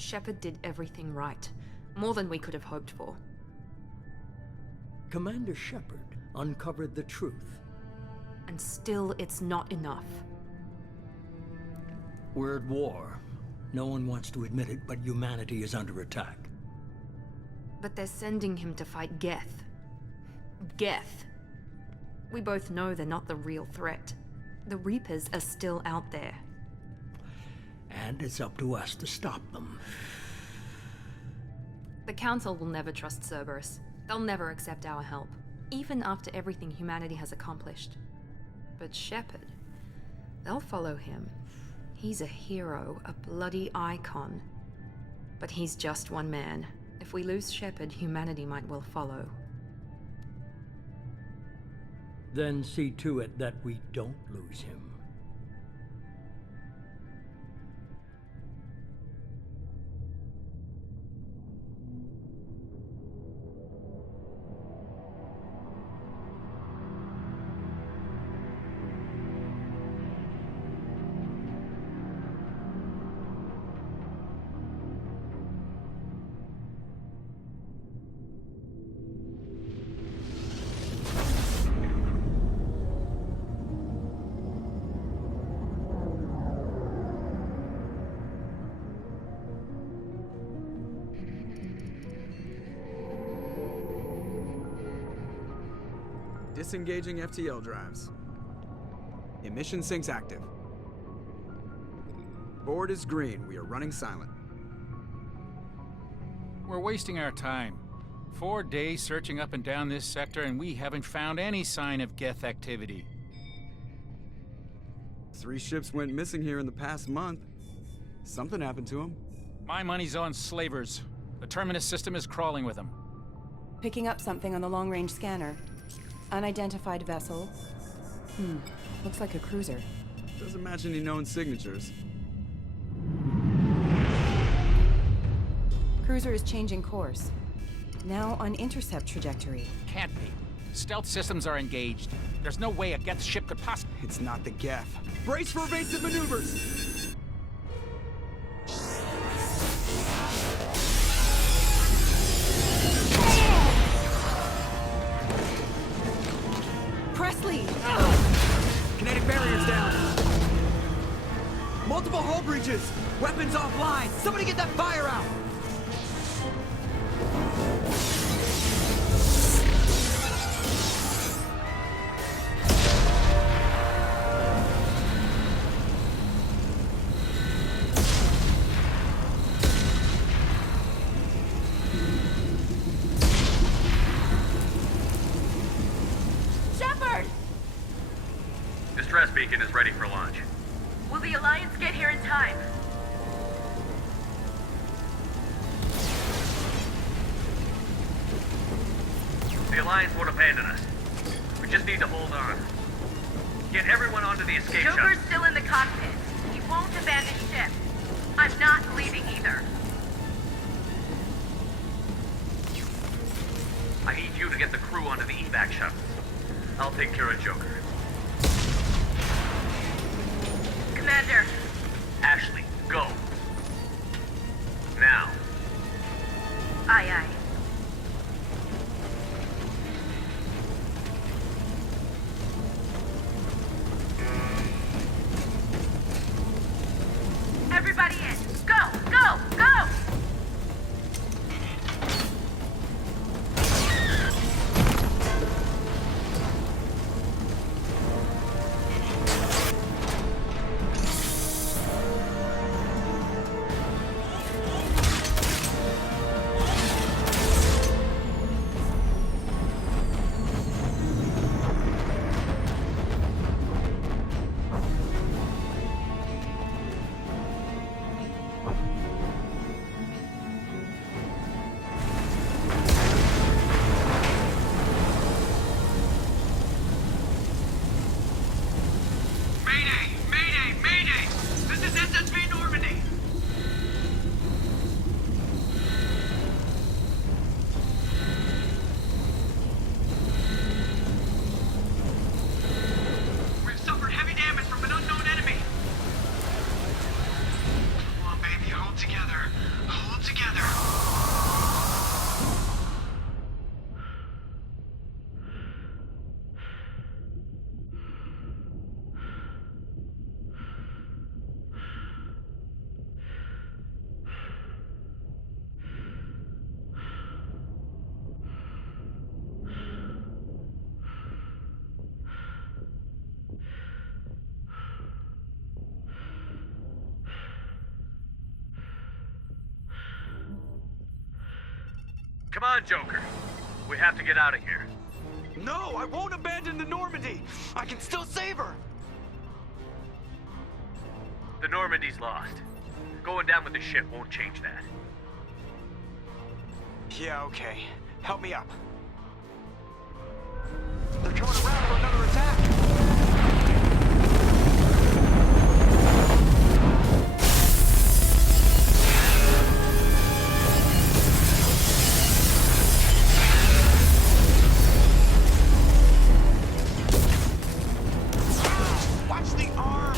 Shepard did everything right. More than we could have hoped for. Commander Shepard uncovered the truth. And still, it's not enough. We're at war. No one wants to admit it, but humanity is under attack. But they're sending him to fight Geth. Geth. We both know they're not the real threat. The Reapers are still out there. And it's up to us to stop them. The Council will never trust Cerberus. They'll never accept our help, even after everything humanity has accomplished. But Shepard, they'll follow him. He's a hero, a bloody icon. But he's just one man. If we lose Shepard, humanity might well follow. Then see to it that we don't lose him. Disengaging FTL drives. Emission sinks active. Board is green. We are running silent. We're wasting our time. 4 days searching up and down this sector, and we haven't found any sign of Geth activity. 3 ships went missing here in the past month. Something happened to them. My money's on slavers. The Terminus system is crawling with them. Picking up something on the long-range scanner. Unidentified vessel. Looks like a cruiser. Doesn't match any known signatures. Cruiser is changing course. Now on intercept trajectory. Can't be. Stealth systems are engaged. There's no way a Geth ship could possibly... It's not the Geth. Brace for evasive maneuvers! Presley! Kinetic barriers down. Multiple hull breaches. Weapons offline. Somebody get that fire out. Distress beacon is ready for launch. Will the Alliance get here in time? The Alliance won't abandon us. We just need to hold on. Get everyone onto the escape shuttle. Joker's still in the cockpit. He won't abandon ship. I'm not leaving either. I need you to get the crew onto the evac shuttle. I'll take care of Joker. Commander. Ashley, go. Now. Aye, aye. Everybody in. Go, go, go! Come on, Joker. We have to get out of here. No, I won't abandon the Normandy. I can still save her. The Normandy's lost. Going down with the ship won't change that. Yeah, okay. Help me up. They're coming around for another attack. Watch the arm.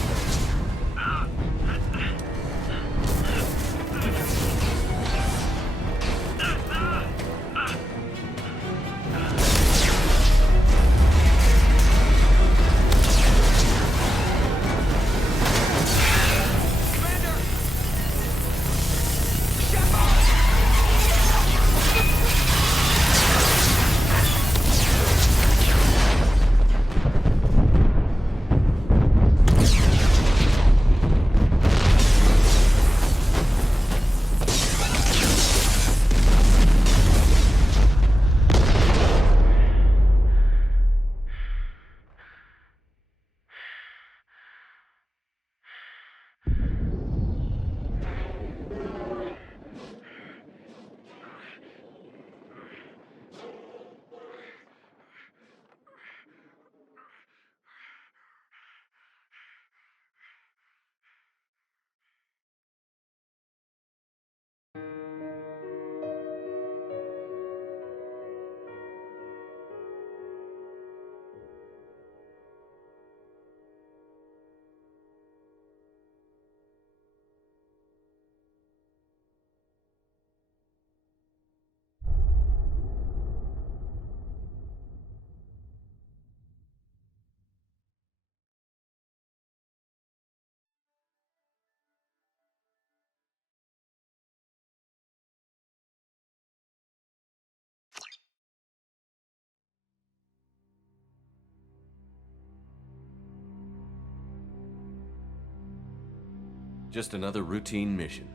Just another routine mission.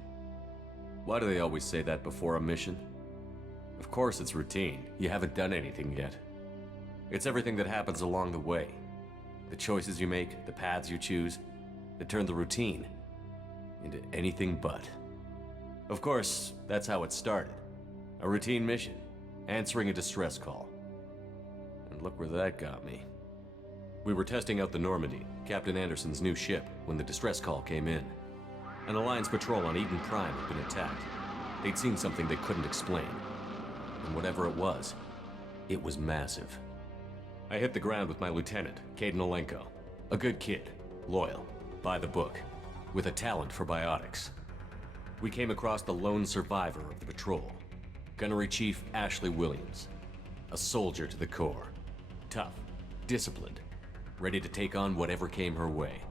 Why do they always say that before a mission? Of course it's routine. You haven't done anything yet. It's everything that happens along the way. The choices you make, the paths you choose, that turn the routine into anything but. Of course, that's how it started. A routine mission, answering a distress call. And look where that got me. We were testing out the Normandy, Captain Anderson's new ship, when the distress call came in. An Alliance patrol on Eden Prime had been attacked. They'd seen something they couldn't explain. And whatever it was massive. I hit the ground with my lieutenant, Caden Olenko. A good kid, loyal, by the book, with a talent for biotics. We came across the lone survivor of the patrol, Gunnery Chief Ashley Williams. A soldier to the core. Tough, disciplined, ready to take on whatever came her way.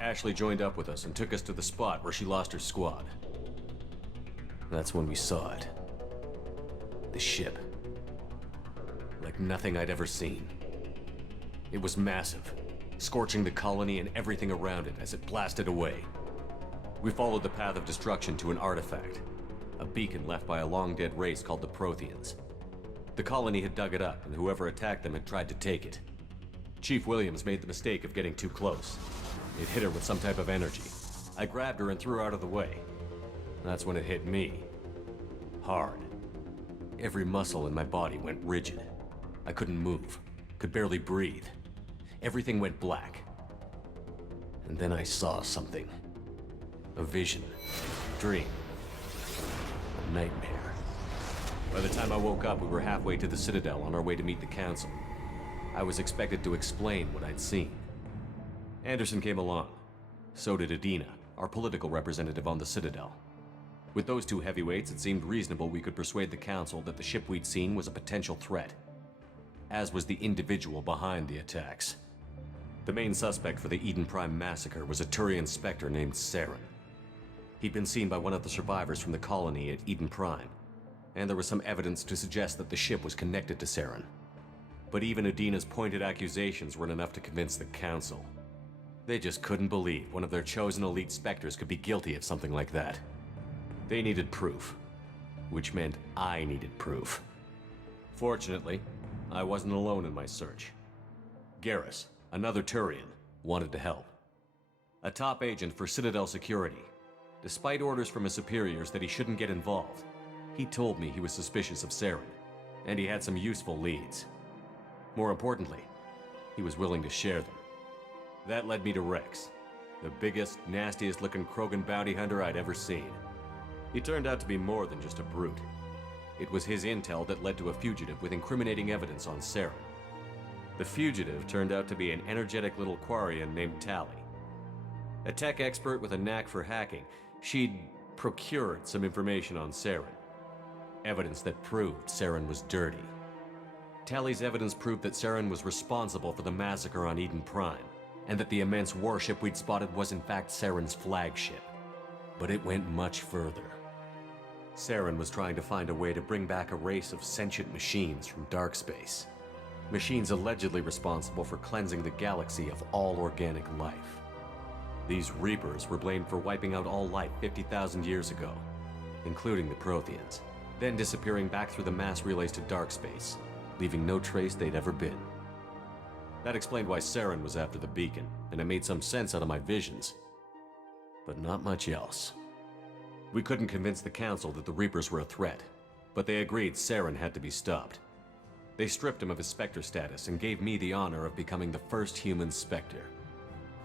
Ashley joined up with us and took us to the spot where she lost her squad. That's when we saw it. The ship. Like nothing I'd ever seen. It was massive, scorching the colony and everything around it as it blasted away. We followed the path of destruction to an artifact, a beacon left by a long-dead race called the Protheans. The colony had dug it up, and whoever attacked them had tried to take it. Chief Williams made the mistake of getting too close. It hit her with some type of energy. I grabbed her and threw her out of the way. That's when it hit me. Hard. Every muscle in my body went rigid. I couldn't move, could barely breathe. Everything went black. And then I saw something. A vision. Dream. A nightmare. By the time I woke up, we were halfway to the Citadel on our way to meet the Council. I was expected to explain what I'd seen. Anderson came along. So did Adina, our political representative on the Citadel. With those two heavyweights, it seemed reasonable we could persuade the Council that the ship we'd seen was a potential threat, as was the individual behind the attacks. The main suspect for the Eden Prime massacre was a Turian Spectre named Saren. He'd been seen by one of the survivors from the colony at Eden Prime, and there was some evidence to suggest that the ship was connected to Saren. But even Adina's pointed accusations weren't enough to convince the Council. They just couldn't believe one of their chosen elite Spectres could be guilty of something like that. They needed proof, which meant I needed proof. Fortunately, I wasn't alone in my search. Garrus, another Turian, wanted to help. A top agent for Citadel Security. Despite orders from his superiors that he shouldn't get involved, he told me he was suspicious of Saren, and he had some useful leads. More importantly, he was willing to share them. That led me to Rex, the biggest, nastiest-looking Krogan bounty hunter I'd ever seen. He turned out to be more than just a brute. It was his intel that led to a fugitive with incriminating evidence on Saren. The fugitive turned out to be an energetic little Quarian named Tali. A tech expert with a knack for hacking, she'd procured some information on Saren. Evidence that proved Saren was dirty. Tali's evidence proved that Saren was responsible for the massacre on Eden Prime, and that the immense warship we'd spotted was in fact Saren's flagship. But it went much further. Saren was trying to find a way to bring back a race of sentient machines from dark space. Machines allegedly responsible for cleansing the galaxy of all organic life. These Reapers were blamed for wiping out all life 50,000 years ago, including the Protheans, then disappearing back through the mass relays to dark space, leaving no trace they'd ever been. That explained why Saren was after the beacon, and it made some sense out of my visions. But not much else. We couldn't convince the Council that the Reapers were a threat, but they agreed Saren had to be stopped. They stripped him of his Spectre status and gave me the honor of becoming the first human Spectre.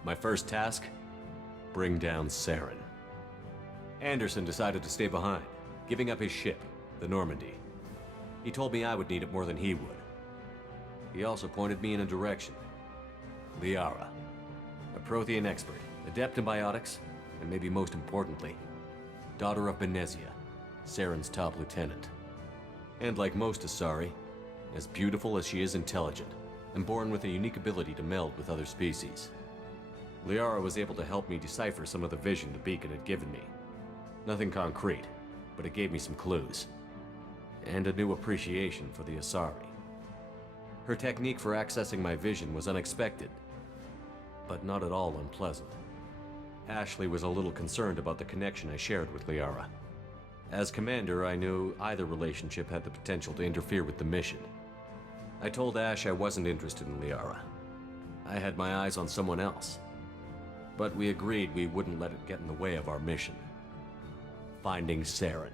My first task? Bring down Saren. Anderson decided to stay behind, giving up his ship, the Normandy. He told me I would need it more than he would. He also pointed me in a direction. Liara, a Prothean expert, adept in biotics, and maybe most importantly, daughter of Benezia, Saren's top lieutenant. And like most Asari, as beautiful as she is intelligent, and born with a unique ability to meld with other species. Liara was able to help me decipher some of the vision the beacon had given me. Nothing concrete, but it gave me some clues. And a new appreciation for the Asari. Her technique for accessing my vision was unexpected, but not at all unpleasant. Ashley was a little concerned about the connection I shared with Liara. As commander, I knew either relationship had the potential to interfere with the mission. I told Ash I wasn't interested in Liara. I had my eyes on someone else. But we agreed we wouldn't let it get in the way of our mission. Finding Saren.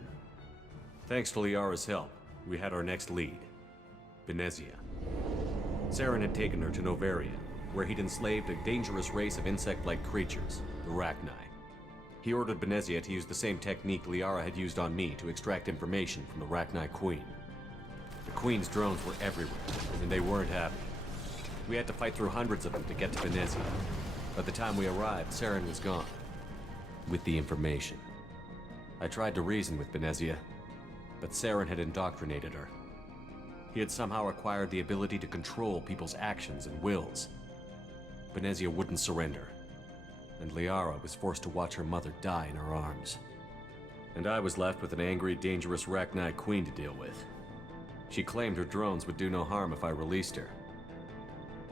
Thanks to Liara's help, we had our next lead. Benezia. Saren had taken her to Novaria, where he'd enslaved a dangerous race of insect-like creatures, the Rachni. He ordered Benezia to use the same technique Liara had used on me to extract information from the Rachni Queen. The Queen's drones were everywhere, and they weren't happy. We had to fight through hundreds of them to get to Benezia. By the time we arrived, Saren was gone. With the information. I tried to reason with Benezia, but Saren had indoctrinated her. He had somehow acquired the ability to control people's actions and wills. Benezia wouldn't surrender, and Liara was forced to watch her mother die in her arms. And I was left with an angry, dangerous Rachni Queen to deal with. She claimed her drones would do no harm if I released her.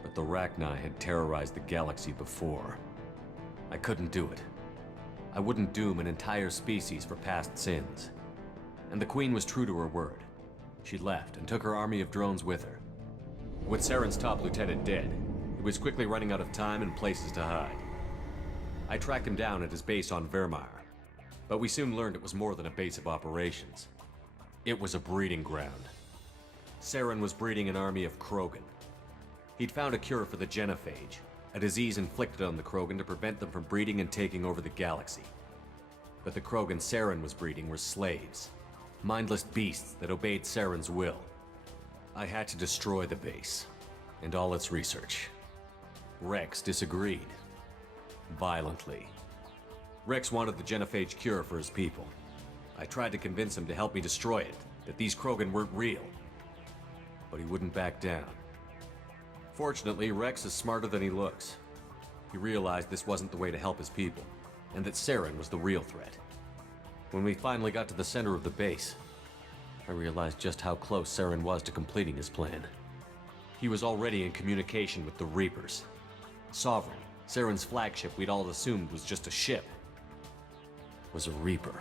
But the Rachni had terrorized the galaxy before. I couldn't do it. I wouldn't doom an entire species for past sins. And the Queen was true to her word. She left and took her army of drones with her. With Saren's top lieutenant dead, he was quickly running out of time and places to hide. I tracked him down at his base on Vermeer, but we soon learned it was more than a base of operations. It was a breeding ground. Saren was breeding an army of Krogan. He'd found a cure for the genophage, a disease inflicted on the Krogan to prevent them from breeding and taking over the galaxy. But the Krogan Saren was breeding were slaves, mindless beasts that obeyed Saren's will. I had to destroy the base, and all its research. Rex disagreed. Violently. Rex wanted the genophage cure for his people. I tried to convince him to help me destroy it, that these Krogan weren't real. But he wouldn't back down. Fortunately, Rex is smarter than he looks. He realized this wasn't the way to help his people, and that Saren was the real threat. When we finally got to the center of the base, I realized just how close Saren was to completing his plan. He was already in communication with the Reapers. Sovereign, Saren's flagship we'd all assumed was just a ship, was a Reaper.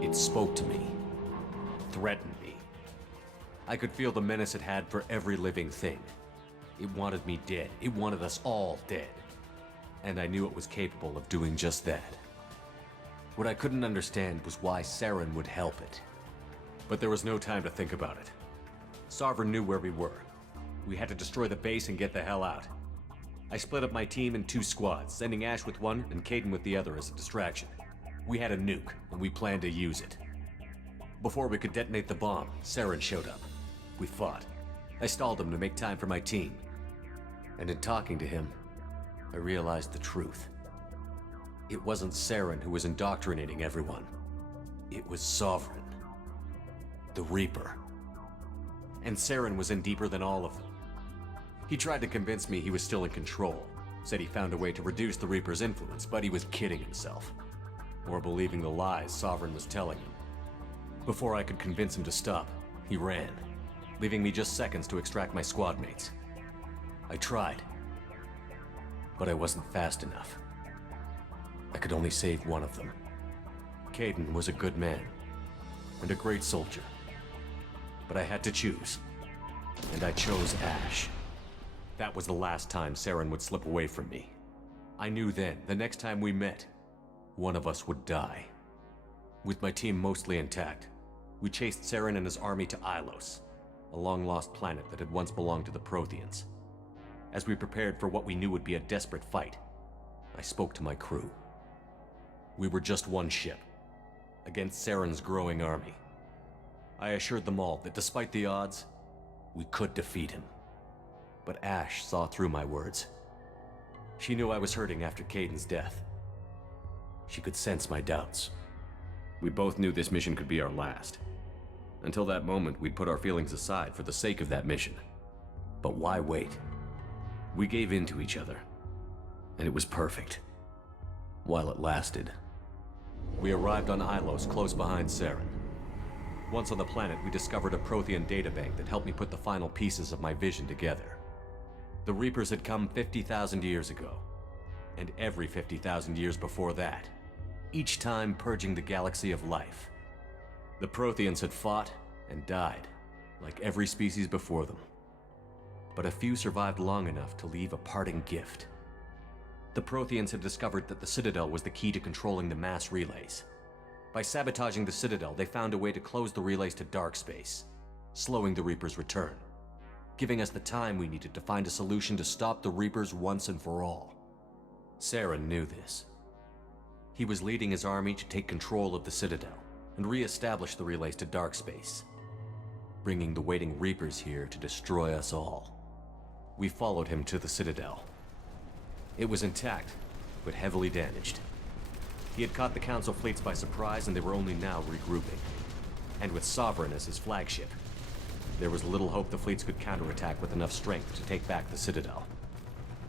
It spoke to me, threatened I could feel the menace it had for every living thing. It wanted me dead. It wanted us all dead. And I knew it was capable of doing just that. What I couldn't understand was why Saren would help it. But there was no time to think about it. Sovereign knew where we were. We had to destroy the base and get the hell out. I split up my team in 2 squads, sending Ash with one and Caden with the other as a distraction. We had a nuke, and we planned to use it. Before we could detonate the bomb, Saren showed up. We fought. I stalled him to make time for my team. And in talking to him, I realized the truth. It wasn't Saren who was indoctrinating everyone. It was Sovereign. The Reaper. And Saren was in deeper than all of them. He tried to convince me he was still in control. Said he found a way to reduce the Reaper's influence, but he was kidding himself. Or believing the lies Sovereign was telling him. Before I could convince him to stop, he ran, leaving me just seconds to extract my squad mates. I tried, but I wasn't fast enough. I could only save one of them. Caden was a good man, and a great soldier. But I had to choose, and I chose Ash. That was the last time Saren would slip away from me. I knew then, the next time we met, one of us would die. With my team mostly intact, we chased Saren and his army to Ilos, a long-lost planet that had once belonged to the Protheans. As we prepared for what we knew would be a desperate fight, I spoke to my crew. We were just one ship, against Saren's growing army. I assured them all that despite the odds, we could defeat him. But Ash saw through my words. She knew I was hurting after Caden's death. She could sense my doubts. We both knew this mission could be our last. Until that moment, we'd put our feelings aside for the sake of that mission. But why wait? We gave in to each other, and it was perfect. While it lasted. We arrived on Ilos, close behind Saren. Once on the planet, we discovered a Prothean databank that helped me put the final pieces of my vision together. The Reapers had come 50,000 years ago, and every 50,000 years before that, each time purging the galaxy of life. The Protheans had fought and died, like every species before them. But a few survived long enough to leave a parting gift. The Protheans had discovered that the Citadel was the key to controlling the mass relays. By sabotaging the Citadel, they found a way to close the relays to dark space, slowing the Reapers' return, giving us the time we needed to find a solution to stop the Reapers once and for all. Saren knew this. He was leading his army to take control of the Citadel and re-establish the relays to dark space, bringing the waiting Reapers here to destroy us all. We followed him to the Citadel. It was intact, but heavily damaged. He had caught the Council fleets by surprise, and they were only now regrouping. And with Sovereign as his flagship, there was little hope the fleets could counterattack with enough strength to take back the Citadel.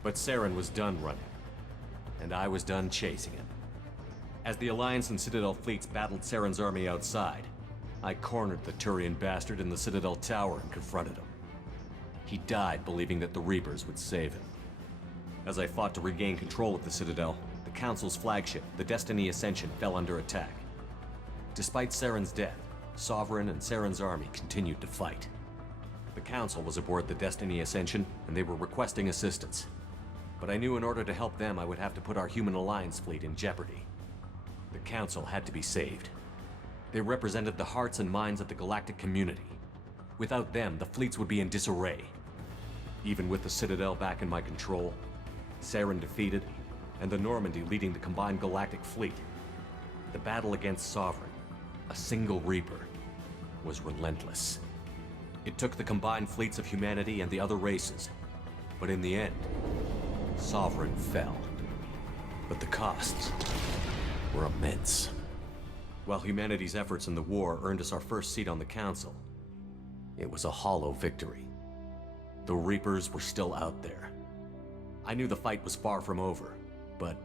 But Saren was done running, and I was done chasing him. As the Alliance and Citadel fleets battled Saren's army outside, I cornered the Turian bastard in the Citadel tower and confronted him. He died believing that the Reapers would save him. As I fought to regain control of the Citadel, the Council's flagship, the Destiny Ascension, fell under attack. Despite Saren's death, Sovereign and Saren's army continued to fight. The Council was aboard the Destiny Ascension, and they were requesting assistance. But I knew in order to help them, I would have to put our Human Alliance fleet in jeopardy. The Council had to be saved. They represented the hearts and minds of the galactic community. Without them, the fleets would be in disarray. Even with the Citadel back in my control, Saren defeated, and the Normandy leading the combined galactic fleet, the battle against Sovereign, a single Reaper, was relentless. It took the combined fleets of humanity and the other races, but in the end, Sovereign fell. But the costs were immense. While humanity's efforts in the war earned us our first seat on the Council, it was a hollow victory. The Reapers were still out there. I knew the fight was far from over, but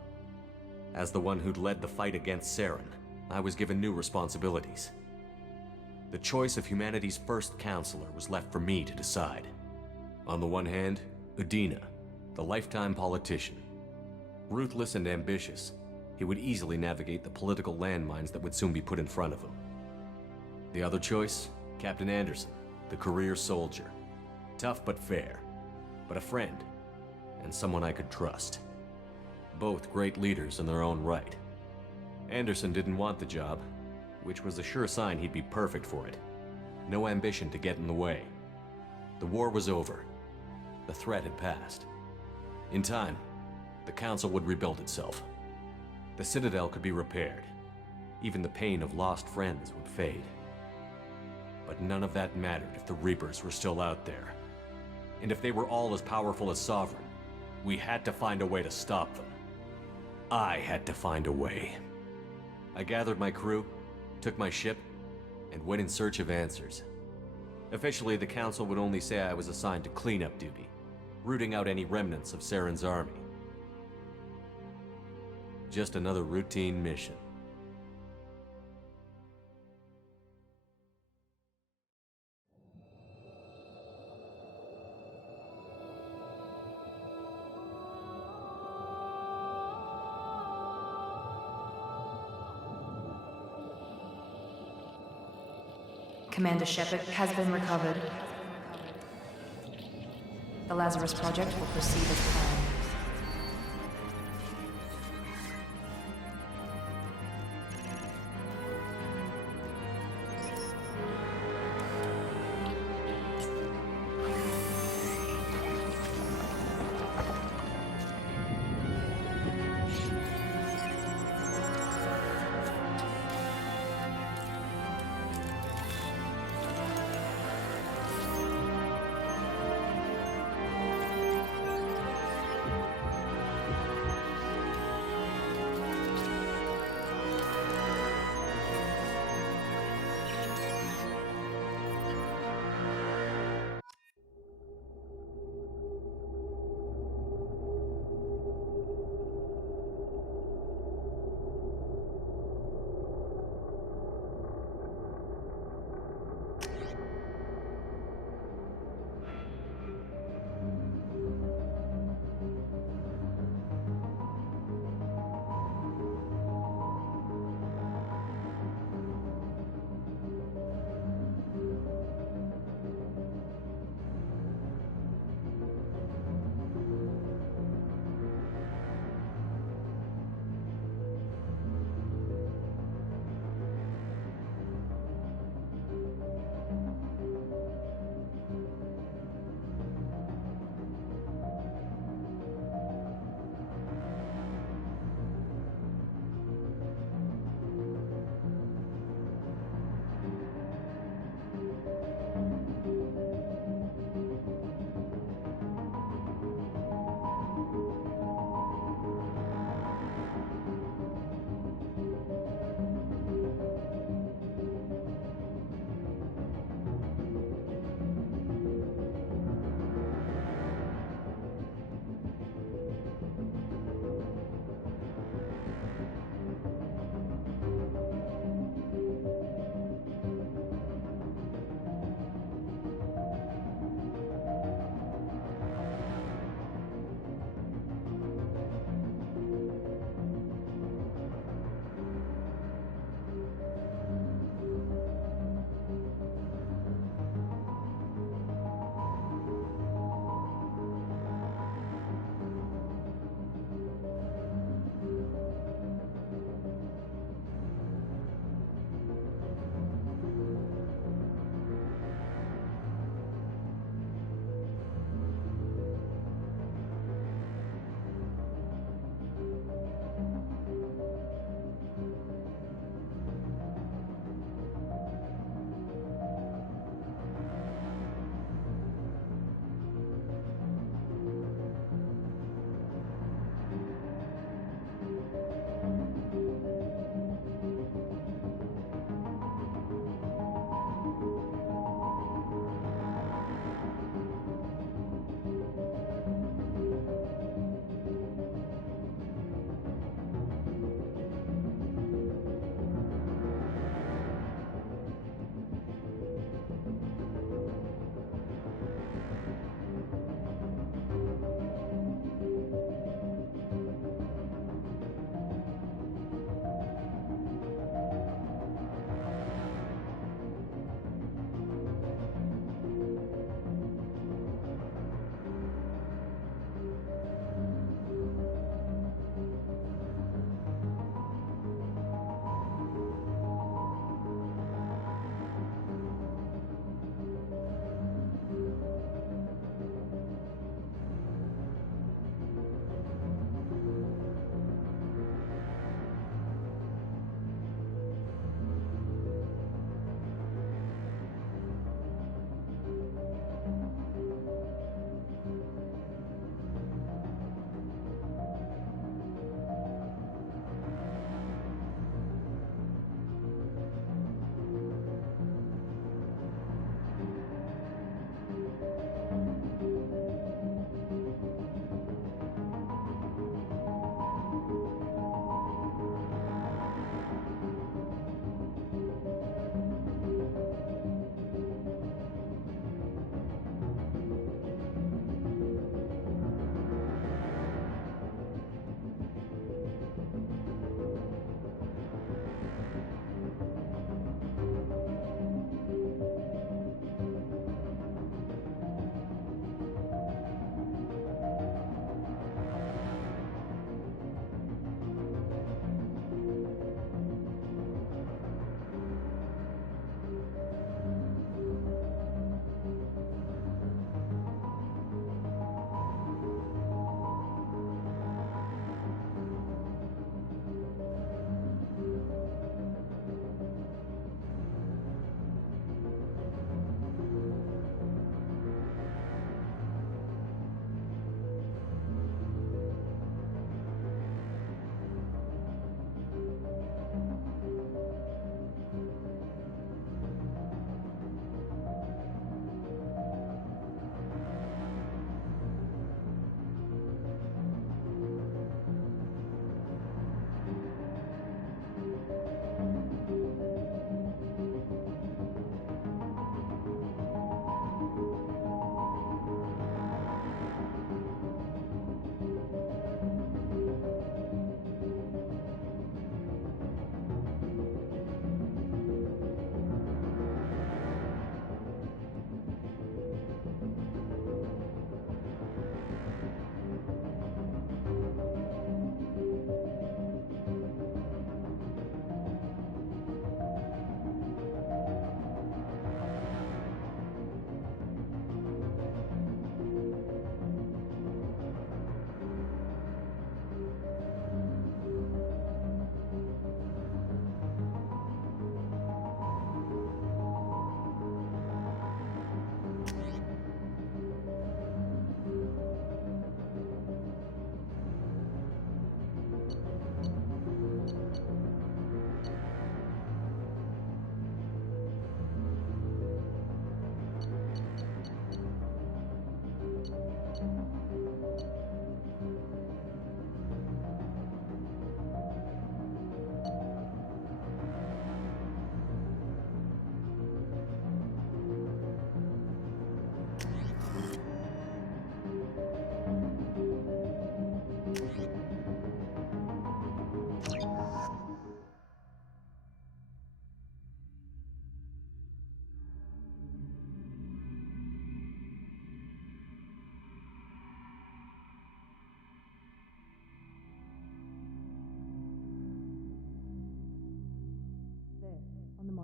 as the one who'd led the fight against Saren, I was given new responsibilities. The choice of humanity's first counselor was left for me to decide. On the one hand, Udina, the lifetime politician. Ruthless and ambitious, he would easily navigate the political landmines that would soon be put in front of him. The other choice, Captain Anderson, the career soldier. Tough but fair, but a friend, and someone I could trust. Both great leaders in their own right. Anderson didn't want the job, which was a sure sign he'd be perfect for it. No ambition to get in the way. The war was over. The threat had passed. In time, the Council would rebuild itself. The Citadel could be repaired. Even the pain of lost friends would fade. But none of that mattered if the Reapers were still out there. And if they were all as powerful as Sovereign, we had to find a way to stop them. I had to find a way. I gathered my crew, took my ship, and went in search of answers. Officially, the Council would only say I was assigned to cleanup duty, rooting out any remnants of Saren's army. Just another routine mission. Commander Shepard has been recovered. The Lazarus Project will proceed as planned.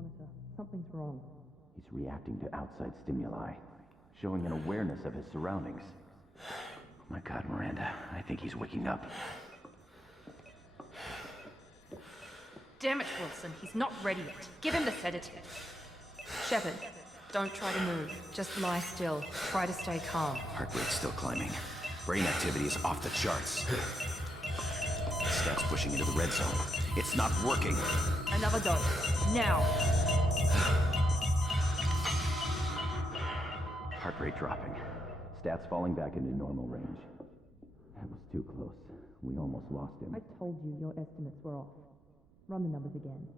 monitor. Something's wrong. He's reacting to outside stimuli, showing an awareness of his surroundings. Oh my God, Miranda, I think he's waking up. Damn it, Wilson. He's not ready yet. Give him the sedative. Shepard, don't try to move. Just lie still. Try to stay calm. Heart rate's still climbing. Brain activity is off the charts. Stats pushing into the red zone. It's not working. Another dose. Now. Heart rate dropping. Stats falling back into normal range. That was too close. We almost lost him. I told you your estimates were off. Run the numbers again.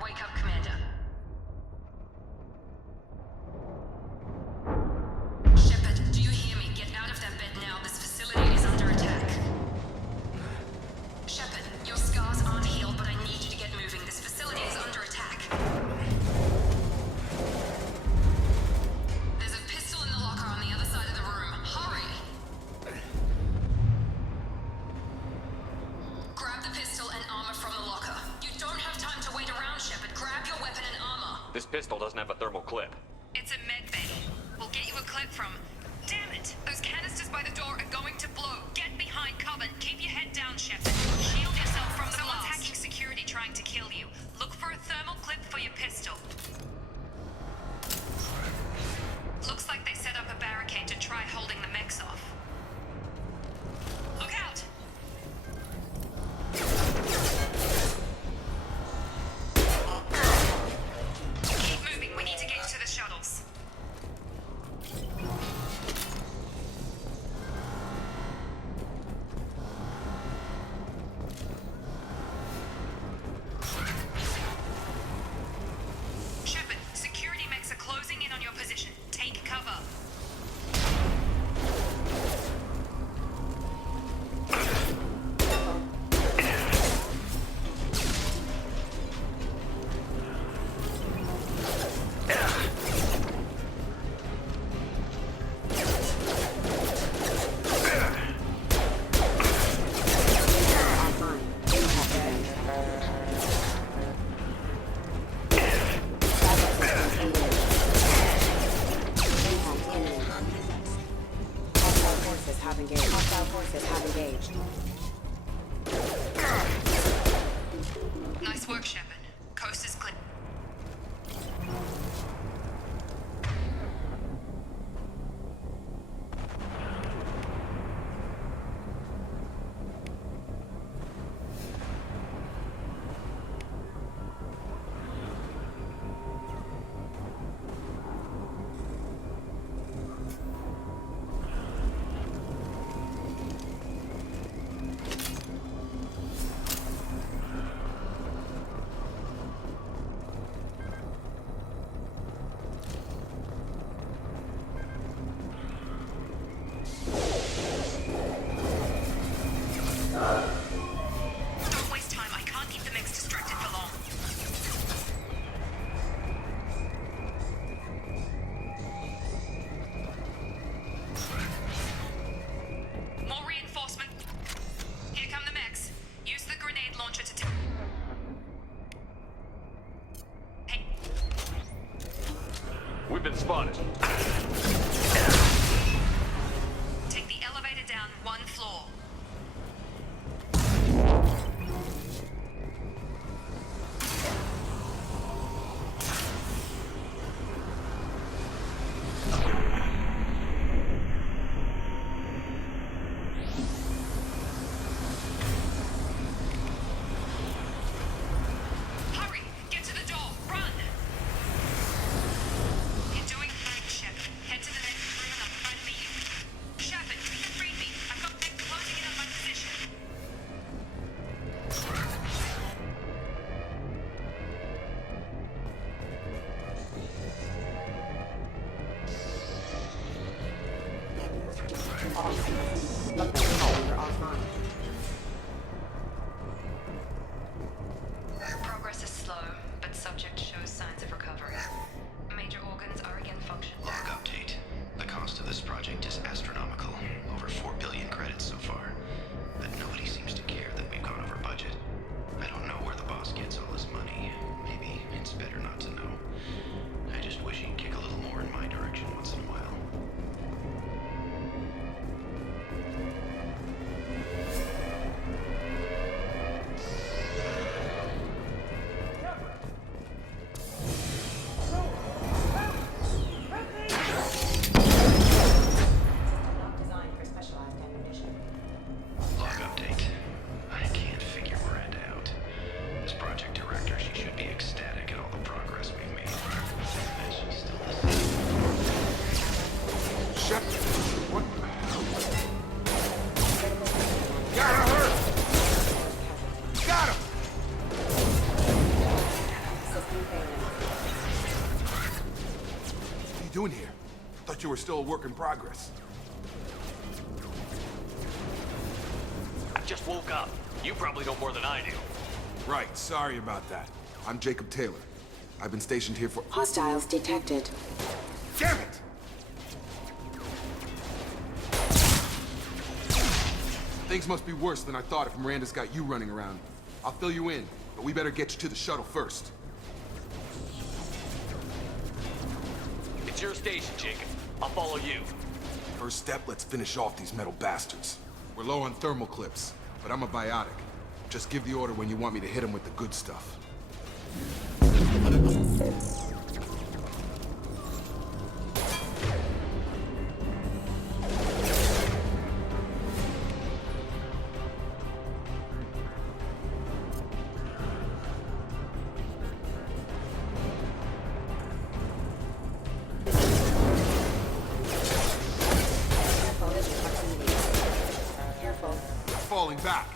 Wake up, Commander. Shepard, do you hear me? Get out of that bed now. This facility is under attack. Shepard, your scars aren't healed, but I need you to get moving. This facility is under attack. There's a pistol in the locker on the other side of the room. Hurry! Grab the pistol and armor from the locker. You don't have time to wait around, Shepard. Grab your weapon and armor. This pistol doesn't have a thermal clip. It's a med bay. We'll get you a clip from... Damn it! Those canisters by the door are going to blow. Get behind cover. Keep your head down, Shepard. Shield yourself from the Someone's hacking security trying to kill you. Look for a thermal clip for your pistol. Looks like they set up a barricade to try holding the mechs off. Look out! Keep moving. We need to get you to the shuttles. Shepard, security mechs are closing in on your position. Take cover. Hostile forces have engaged. Nice work, Shepard. Coast is clear. Don't waste time. I can't keep the mix distracted for long. More reinforcement. Here come the mechs. Use the grenade launcher to Hey. We've been spotted. Take the elevator down one floor. Hurry! Get to the door! Run! You're doing fine, Shepard. Head to the next room and I'll try to meet you. Shepard, you can read me. I've got mech closing in on my position. Progress is slow, but subject shows signs of recovery. Major organs are again functional. Log update. The payload. What are you doing here? Thought you were still a work in progress. I just woke up. You probably know more than I do. Right, sorry about that. I'm Jacob Taylor. I've been stationed here for— Hostiles detected. Damn it! Things must be worse than I thought if Miranda's got you running around. I'll fill you in, but we better get you to the shuttle first. It's your station, Jacob. I'll follow you. First step, let's finish off these metal bastards. We're low on thermal clips, but I'm a biotic. Just give the order when you want me to hit them with the good stuff. Careful, this is proximity. Careful. Falling back.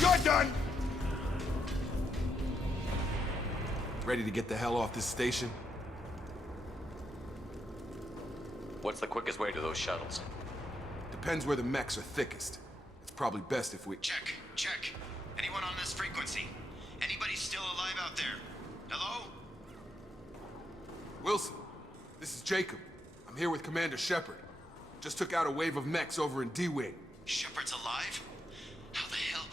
You're done! Ready to get the hell off this station? What's the quickest way to those shuttles? Depends where the mechs are thickest. It's probably best if we— Check. Anyone on this frequency? Anybody still alive out there? Hello? Wilson, this is Jacob. I'm here with Commander Shepard. Just took out a wave of mechs over in D-Wing. Shepard's alive? How the hell?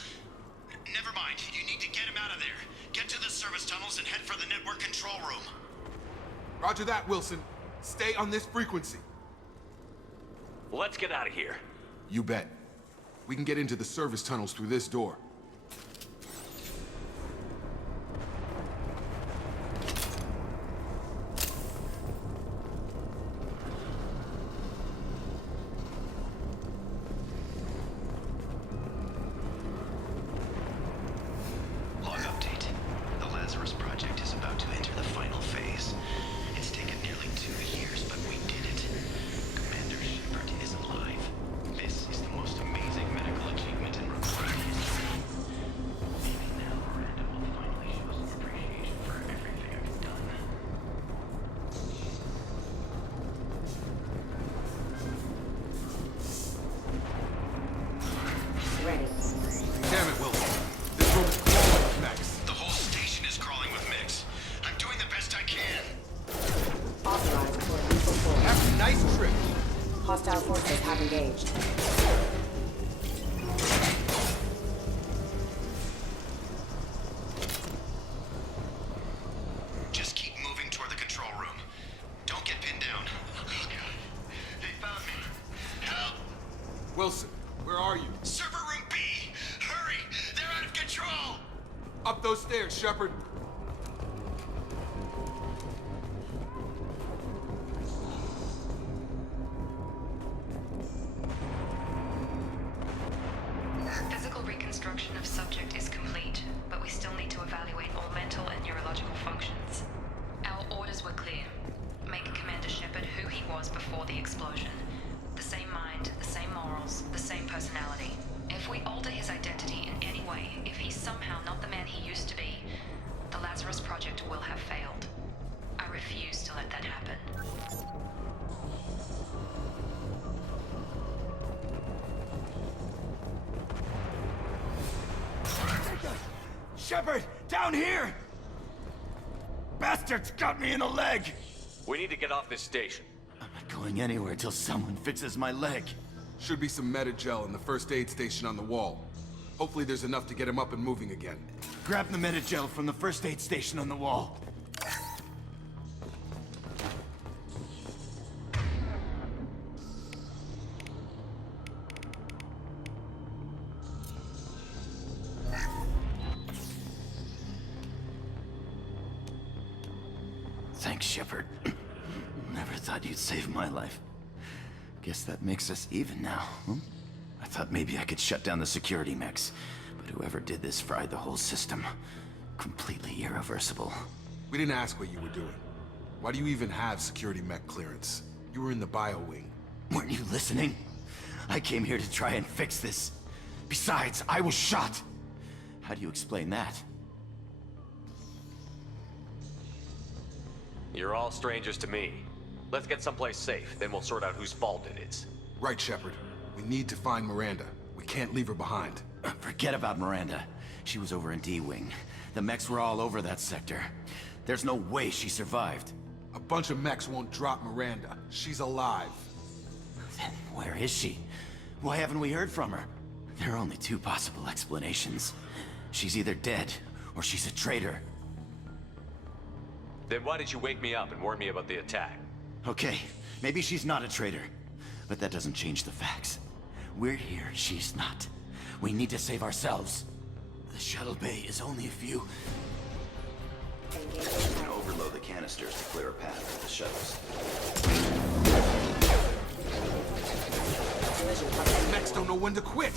Never mind. You need to get him out of there. Get to the service tunnels and head for the network control room. Roger that, Wilson. Stay on this frequency. Let's get out of here. You bet. We can get into the service tunnels through this door. Log update. The Lazarus Project is about to enter the final phase. It's taken nearly 2 years, but we did it. Commander Shepard is alive. This is the most amazing medical achievement in recorded history. Maybe now Miranda will finally show some appreciation for everything I've done. Ready. Damn it, Wilson. This room is crawling with mechs. The whole station is crawling with mix. I'm doing the best I can. Authorized for lethal force. Have a nice trip. Hostile forces have engaged. Just keep moving toward the control room. Don't get pinned down. Oh, God. They found me. Help! Wilson, where are you? Server room B! Hurry! They're out of control! Up those stairs, Shepard. Physical reconstruction of subject is complete, but we still need to evaluate all mental and neurological functions. Our orders were clear. Make Commander Shepard who he was before the explosion. The same mind, the same morals, the same personality. If we alter his identity in any way, if he's somehow not the man he used to be, the Lazarus Project will have failed. I refuse to let that happen. Shepard! Down here! Bastards got me in the leg! We need to get off this station. I'm not going anywhere till someone fixes my leg. Should be some medi-gel in the first aid station on the wall. Hopefully there's enough to get him up and moving again. Grab the medi-gel from the first aid station on the wall. Thanks, Shepard. Never thought you'd save my life. Guess that makes us even now, huh? I thought maybe I could shut down the security mechs, but whoever did this fried the whole system. Completely irreversible. We didn't ask what you were doing. Why do you even have security mech clearance? You were in the bio wing. Weren't you listening? I came here to try and fix this. Besides, I was shot. How do you explain that? You're all strangers to me. Let's get someplace safe, then we'll sort out whose fault it is. Right, Shepard. We need to find Miranda. We can't leave her behind. Forget about Miranda. She was over in D-Wing. The mechs were all over that sector. There's no way she survived. A bunch of mechs won't drop Miranda. She's alive. Then where is she? Why haven't we heard from her? There are only two possible explanations. She's either dead, or she's a traitor. Then why did you wake me up and warn me about the attack? Okay, maybe she's not a traitor. But that doesn't change the facts. We're here, she's not. We need to save ourselves. The shuttle bay is only a few... Engaging We can overload the canisters to clear a path for the shuttles. collision proximity. Mechs don't know when to quit.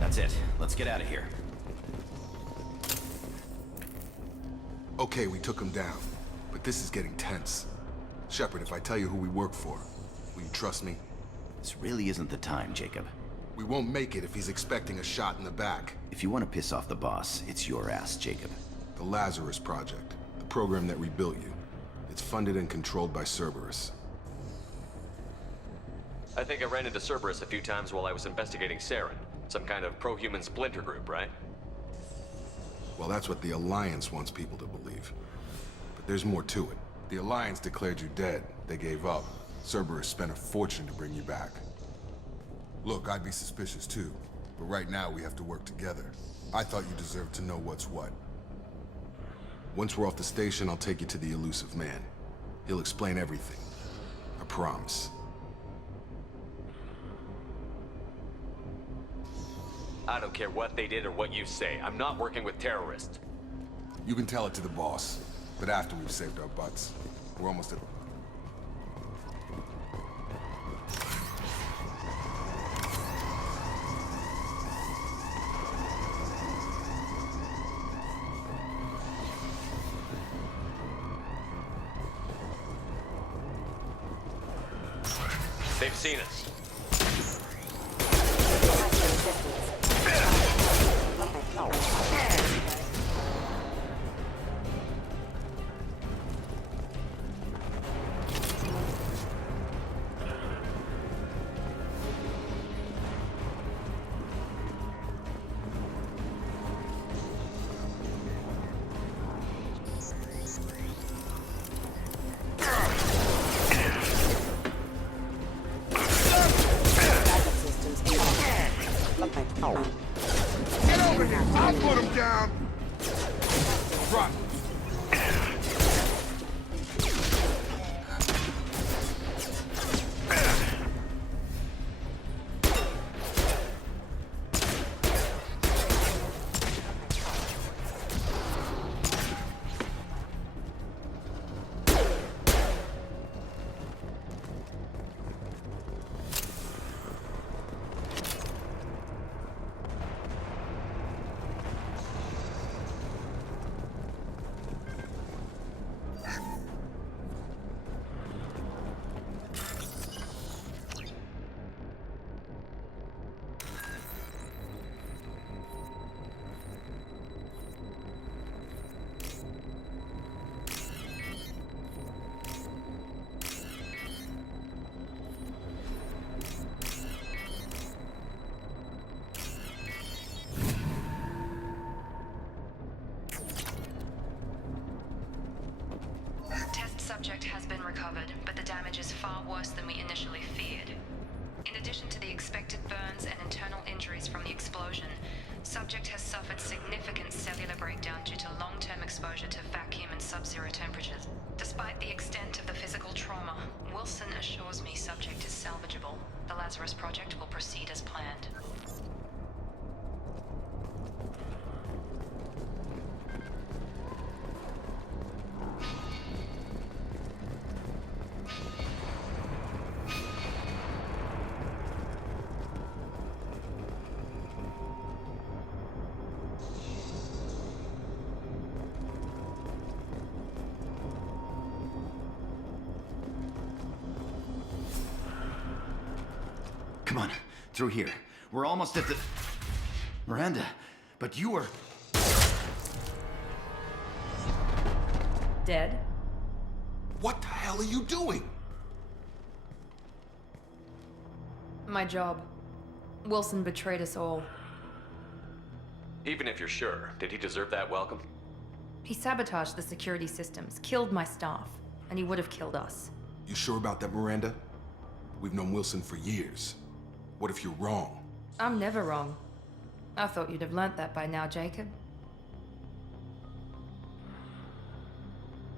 That's it. Let's get out of here. Okay, we took him down. But this is getting tense. Shepard, if I tell you who we work for, will you trust me? This really isn't the time, Jacob. We won't make it if he's expecting a shot in the back. If you want to piss off the boss, it's your ass, Jacob. The Lazarus Project, the program that rebuilt you. It's funded and controlled by Cerberus. I think I ran into Cerberus a few times while I was investigating Saren. Some kind of pro-human splinter group, right? Well, that's what the Alliance wants people to believe. But there's more to it. The Alliance declared you dead. They gave up. Cerberus spent a fortune to bring you back. Look, I'd be suspicious too. But right now, we have to work together. I thought you deserved to know what's what. Once we're off the station, I'll take you to the elusive man. He'll explain everything. I promise. I don't care what they did or what you say. I'm not working with terrorists. You can tell it to the boss. But after we've saved our butts. We're almost at... They've seen us. Get over here! I'll put him down! Run! Subject has been recovered, but the damage is far worse than we initially feared. In addition to the expected burns and internal injuries from the explosion, subject has suffered significant cellular breakdown due to long-term exposure to vacuum and sub-zero temperatures. Despite the extent of the physical trauma, Wilson assures me subject is salvageable. The Lazarus Project will proceed as planned. Come on, through here. We're almost at the... Miranda, but you were... Dead? What the hell are you doing? My job. Wilson betrayed us all. Even if you're sure, did he deserve that welcome? He sabotaged the security systems, killed my staff, and he would have killed us. You sure about that, Miranda? We've known Wilson for years. What if you're wrong? I'm never wrong. I thought you'd have learnt that by now, Jacob.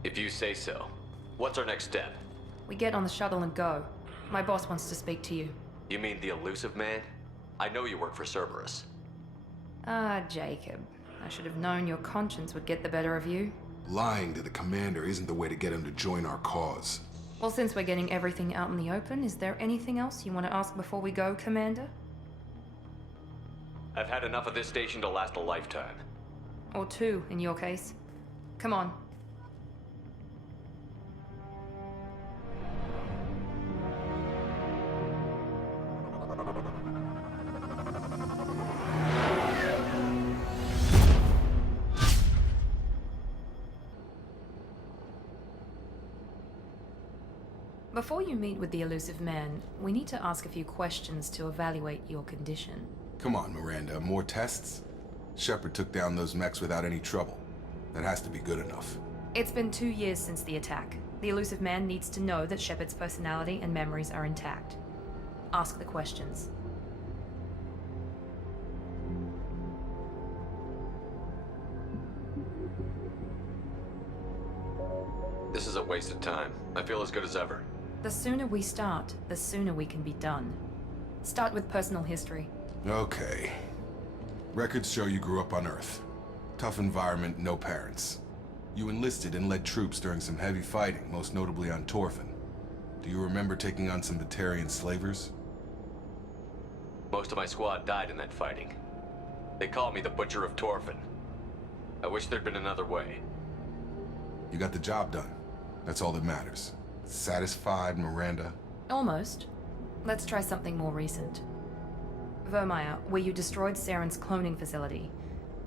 If you say so. What's our next step? We get on the shuttle and go. My boss wants to speak to you. You mean the elusive man? I know you work for Cerberus. Ah, Jacob. I should have known your conscience would get the better of you. Lying to the commander isn't the way to get him to join our cause. Well, since we're getting everything out in the open, is there anything else you want to ask before we go, Commander? I've had enough of this station to last a lifetime. Or two, in your case. Come on. Before you meet with the elusive man, we need to ask a few questions to evaluate your condition. Come on, Miranda, more tests? Shepard took down those mechs without any trouble. That has to be good enough. It's been 2 years since the attack. The elusive man needs to know that Shepard's personality and memories are intact. Ask the questions. This is a waste of time. I feel as good as ever. The sooner we start, the sooner we can be done. Start with personal history. Okay. Records show you grew up on Earth. Tough environment, no parents. You enlisted and led troops during some heavy fighting, most notably on Torfin. Do you remember taking on some Batarian slavers? Most of my squad died in that fighting. They call me the Butcher of Torfin. I wish there'd been another way. You got the job done. That's all that matters. Satisfied, Miranda? Almost. Let's try something more recent. Vermeer, where you destroyed Saren's cloning facility.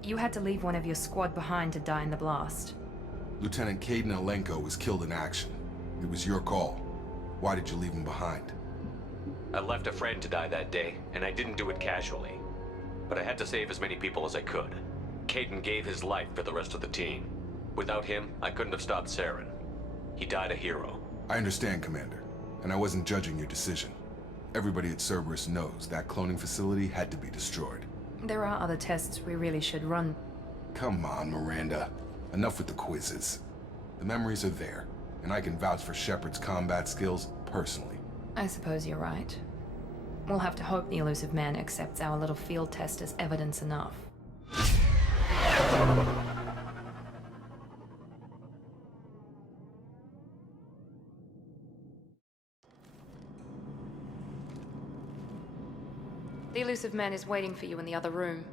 You had to leave one of your squad behind to die in the blast. Lieutenant Caden Alenko was killed in action. It was your call. Why did you leave him behind? I left a friend to die that day, and I didn't do it casually. But I had to save as many people as I could. Caden gave his life for the rest of the team. Without him, I couldn't have stopped Saren. He died a hero. I understand, Commander, and I wasn't judging your decision. Everybody at Cerberus knows that cloning facility had to be destroyed. There are other tests we really should run. Come on, Miranda. Enough with the quizzes. The memories are there, and I can vouch for Shepard's combat skills personally. I suppose you're right. We'll have to hope the elusive man accepts our little field test as evidence enough. The elusive man is waiting for you in the other room.